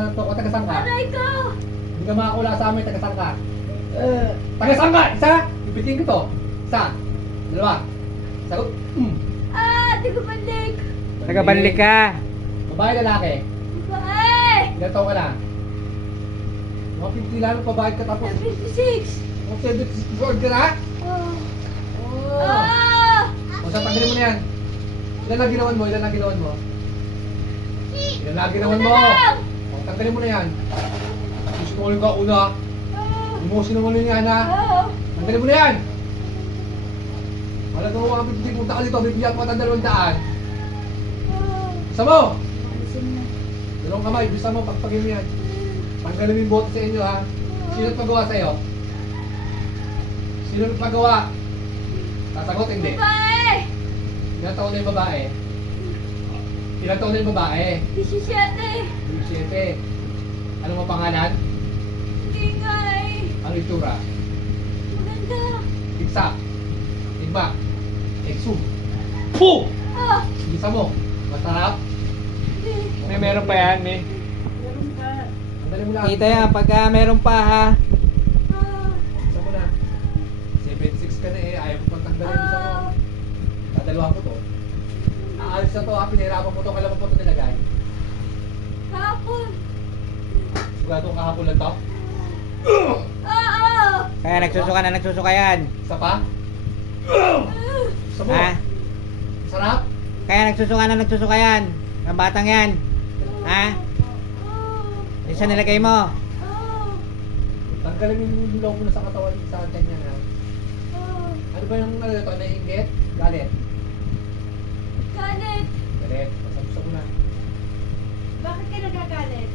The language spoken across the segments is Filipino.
ka ng toko. Taga saan ka? Aray ko! Hindi ka makakula sa amin. Taga saan ka? Taga saan ka? Isa? Ipitin ko to. Isa. Dalawa. Sagot. Di ko balik! Nagabalik ka. Babae lalaki. Babae! Ilan taon ka na? Mga 50 lang babae ka tapos. 56! Mga 76 board ka na? Oh! Oo. Ah! O sa tanggalin mo na yan. Ilan na ginawan mo? Ilan na ginawan mo? Ilan na ginawan mo? O tanggalin mo na yan. Susunulin ka una. Hindi mo sinunulin yan ha. Tanggalin mo na yan. Malagang mga 50 punta ka dito. Bibigyan ko ng 200. Bisa mo! Dalawang kamay. Bisa mo. Pagpagin mo yan. Tanggalin mo yung bote sa inyo ha. Sino nagpagawa sa'yo? Sino nagpagawa? Sasagot hindi. Babae! Ilang taon na yung babae? Ilang taon na yung babae? 17! 17. Ano mo pangalan? Hindi nga eh! Ano itsura? Maganda! Tigsak. Tigbak. Exum. Puh! Ah! Isa mo. Masarap. Hindi! Meron pa yan, may. Ang dali mo lang. Kita yan, pagka meron pa ha. Ah! Isa mo na. 76 ka na eh. Ayaw mo pang tanggalin. Isa mo. Ah! Dadalawa ko to. Aalis na to ha. Pinahirapan mo to. Kailan mo po ito nilagay? Hapon! Sigurado kahapon lang to? Ah! Kaya nagsusuka yan. Isa pa? Isa mo. Ha? Sarap? Kaya nagsusuka yan. Ang batang yan. Ha? Isa nilagay mo. Tanggalin mo yung loob mo na sa katawan sa kanya ha. Ano ba yung ano ito? Naiinggit? Galit? Galit! Galit. Masabsa mo na. Bakit ka nagagalit?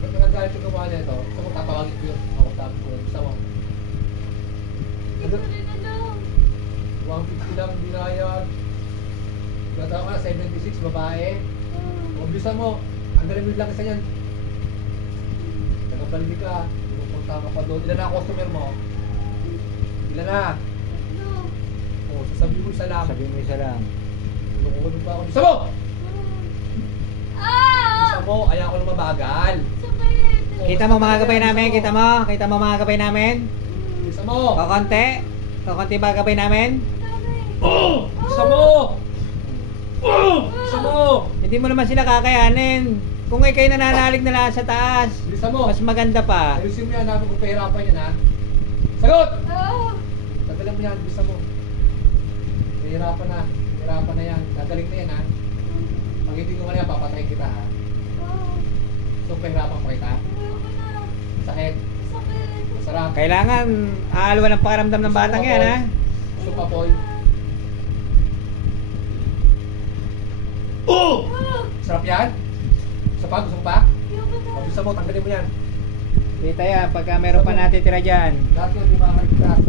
Ba't nagagalit yung gumawa na ito? Gusto mo tatawagin ko yun. Ako tapos ko. Gusto mo? Hindi ko rin alam. 150 lang, hindi na yan. Gatawa ka na, 76, babae. O bisa mo, ang galing lang isa yan. Nagabalik ka, pupunta ka pa doon. Ilan na ang customer mo? Ilan na? No! O, sasabihin mo isa lang. Sabihin mo isa lang. Lumukulong pa ako. Bisa mo! Bisa Ah! mo, ayaw ko na mabagal. Sakit! O, Kita mo mga bisa gabay namin, bisa kita mo? Kita mo mga gabay namin? Bisa mo! Kokonti? Kokonti ba gabay namin? Bisa mo! Bisa mo! Hindi mo naman sila kakayanin. Kung ikay nananalig na lang sa taas, Bisa mo! mas maganda pa. Ayusin mo yan, namin kung pahirapan yan ha. Sagot! Ah! Tanggalin mo yan, bisa mo. Nahihirapan na. Nahihirapan na yan. Gagaling na yan ha. Pag hindi ko kanya, papatayin kita ha. Ah! So, pahirapan pa kita. Ayoko na! Sakit. Sakit! Masarap. Kailangan aalwan ng pakiramdam ng batang yan ha. Gusto pa, Paul. Oh! Ah! Sarap yan? Gusto pa? Gusto mo pa? Ayoko na! O, bisa mo, tanggalin mo yan. Kita yan, pagka meron pa natitira dyan. Lahat yun, di makakaligtas.